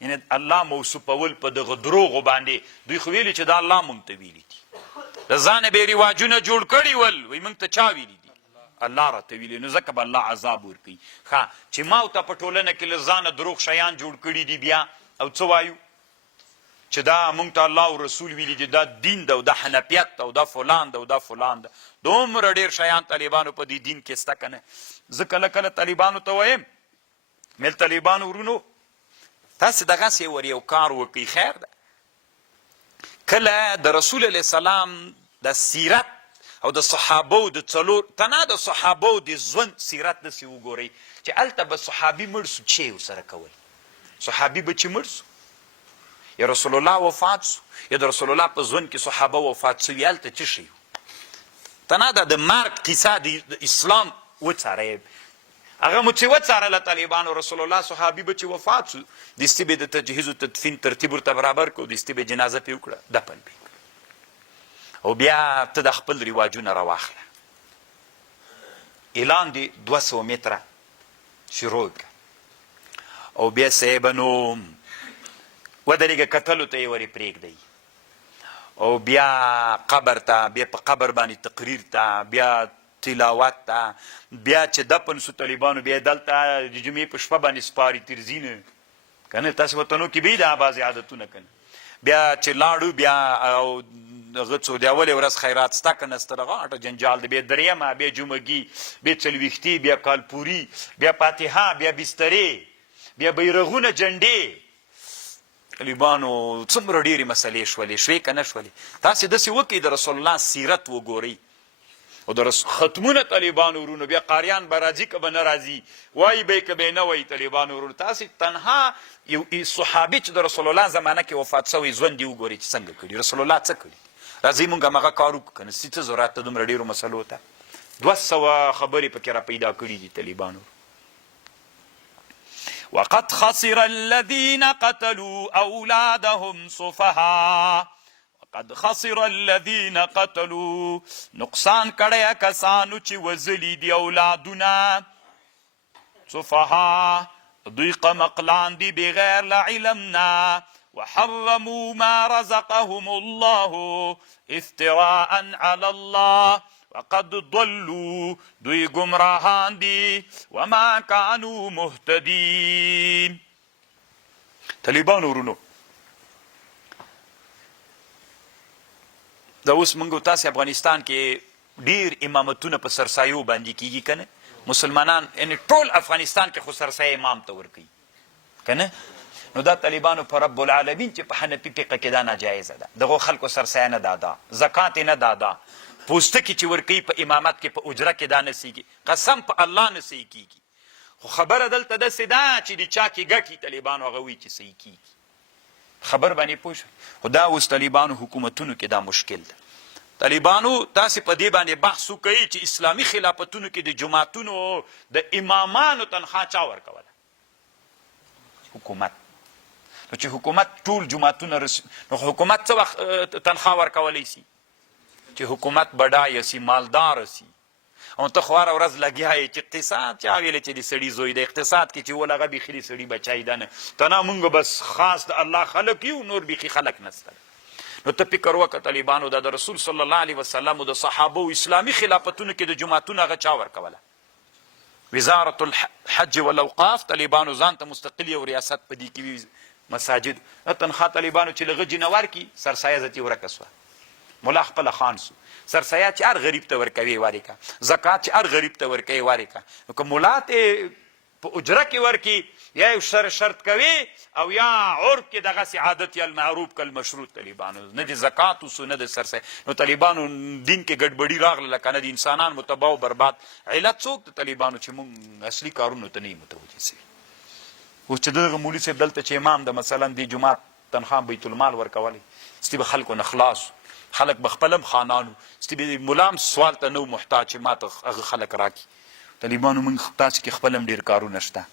یعنی الله موصوفول په دغه دروغو باندې دوی خو ویلي چې دا الله مونږ ته ویلي دي د ځانه به یې رواجونه جوړ کړي ول وایي مونږ ته چا ویلي دي الله راته ویلي نو ځکه به الله عذاب ورکوي ښه چې ما او ته په ټولنه کې له ځانه دروغ شیان جوړ کړي دي بیا او څه وایو چې دا مونږ ته الله او رسول ویلي دي دا دین ده او دا حنفیت ده او دا فلان ده او دا فلان ده دومره ډېر شیان طالبانو په دې دین کې شته که نه زه کله کله طالبانو ته وایم مل طالبانو ورونو تاسې دغسې ور یو کار وکړئ خیر ده کله د رسول علیه السلام د سیرت او د صحابو د څلور تنه د صحابو د ژوند سیرت داسې وګورئ چې هلته به صحابي مړ سو چې یې ورسره کول صحابي به چې مړ سو یا رسول الله وفات سو یا د رسول الله په ژوند کې صحابه وفات سوي هلته څه شی تنه د مرګ قصه د اسلام وڅارئ هغه مو چې وڅارله طالبانو رسول الله صحابي به چې وفات سو دستې به د تجهیز و تدفین ترتیب ورته برابر کړو دستې به جنازه پې وکړه دفن پې او بیا ته د خپل رواجونه راواخله اعلان دی 200 متره شروع کړه او بیا صاحبانو ودرېږه کتلو ته یې ورې پرېږدئ او بیا قبر ته بیا په قبر باندې تقریر ته بیا تلاوت ته بیا چې دفن سو طالبانو بیا دلته د جمعې په شپه باندې سپاري ترزینه که نه تاسو وطنو کې به دا بعضې عادتونه که نه بیا چې لاړو بیا او هغه څو د اولې ورځ خیرات سته که نه سته دغه اټه جنجال دی بیا درېیمه بیا جمعګي بیا څلوېښتي بیا کالپوري بیا فاتحه بیا بسترې بیا بیرغونه جنډې طالبانو څومره ډېرې مسلې شولې شوې که نه شولې تاسې داسې وکړئ د رسول الله سیرت وګورئ او د ختمونه طالبانو ورونو بیا قاریان به راځي که به نه راځي وایي به یې که به یې نه وایي طالبانو ورونو تاسې تنها یو صحابي چې د رسول الله زمانه کې وفات شوی ژوند یې وګورئ چې څنګه کړي رسول الله څه کړي راځئ مونږ همغه کار وکړو که نه څه ضرورت ته دومره ډېرو مسلو ته 200 خبرې پکې را پیدا کړي دي طالبانو وقد خسر الذين قتلوا أولادهم سفهاء قد خسر الذين قتلوا نقصان کړی کسانو چې وزلی دي اولادونه سفهاء دوی قمقلان دي بغیر له علم نه وحرموا ما رزقهم الله افتراء على الله وقد ضلوا دوی گمراهان دي وما كانوا مهتدين طالبانو ورونو دا اوس موږ تاسې افغانستان کې ډېر امامتونه په سرسایو باندې کیږي که نه مسلمانان یعنې ټول افغانستان کې خو سرسایه امام ته ورکوي که نه نو دا طالبانو په رب العالمین چې په حنفي فقه کې دا ناجایزه ده دغو خلکو سرسایه نه دادا زکات یې نه دادا پوستکي چې ورکوي په امامت کې په اجره کې دا نه صحیح قسم په الله نه صحیح کیږي خو خبره دلته داسې ده چې د چا کې ګټي طالبانو هغه وایي چې صحیح کیږي خبر باندې پوه شوي خو دا اوس طالبانو حکومتونو کې دا مشکل ده طالبانو تاسې په دې باندې بحث وکوئ چې اسلامي خلافتونو کې د جماعتونو د امامانو تنخوا چا ورکوله حکومت نو چې حکومت ټول جماعتونه نو حکومت څه وخت تنخوا ورکولی سي چې حکومت بډایه سي مالدار سي او ته خو هره ورځ لګیا یې چې اقتصاد چا ویلی چې د سړي زوی د اقتصاد کې چې ول هغه بیخي د سړي بچی ده نه ته نه مونږ بس خاص د الله خلق یو نور بیخي خلق نسته نو ته فکر وکړه طالبانو دا د رسول صلی الله علیه وسلم د صحابو اسلامي خلافتونو کې د جماعتونو هغه چا ورکوله وزارت الحج والاوقاف طالبانو ځان ته مستقل یو ریاست په دې کې مساجد تنخوا طالبانو چې لغه جنور کی سرسایه زتی ورکه سوه ملا خپله خان سو سرسایه چې هر غریب ته ورکوي وارې کا زکات چې هر غریب ته ورکوي وارې کا نو که ملا ته په اجره کې ورکي یا یو شرط کوي او یا عرف کې دغسې عادت یا المعروف کالمشروط طالبانو نه د زکات اوسو نه د سرسایه نو طالبانو دین کې ګډبډي راغله که نه د انسانان متباه و برباد علت څوک د طالبانو چې موږ اصلي کارونو ته نه یو متوجه سوي اوس چې دغه مولي صاحب دلته چې امام د مثلا د جومات تنخوا بیت المال ورکولی ستې به خلکو نه خلاص خلک به خپل هم خانانو ستې به ملام سوال ته نه محتاج چې ما ته هغه خلک راکړي طالبانو موږ تاسې کې خپل هم ډېر کارونه شته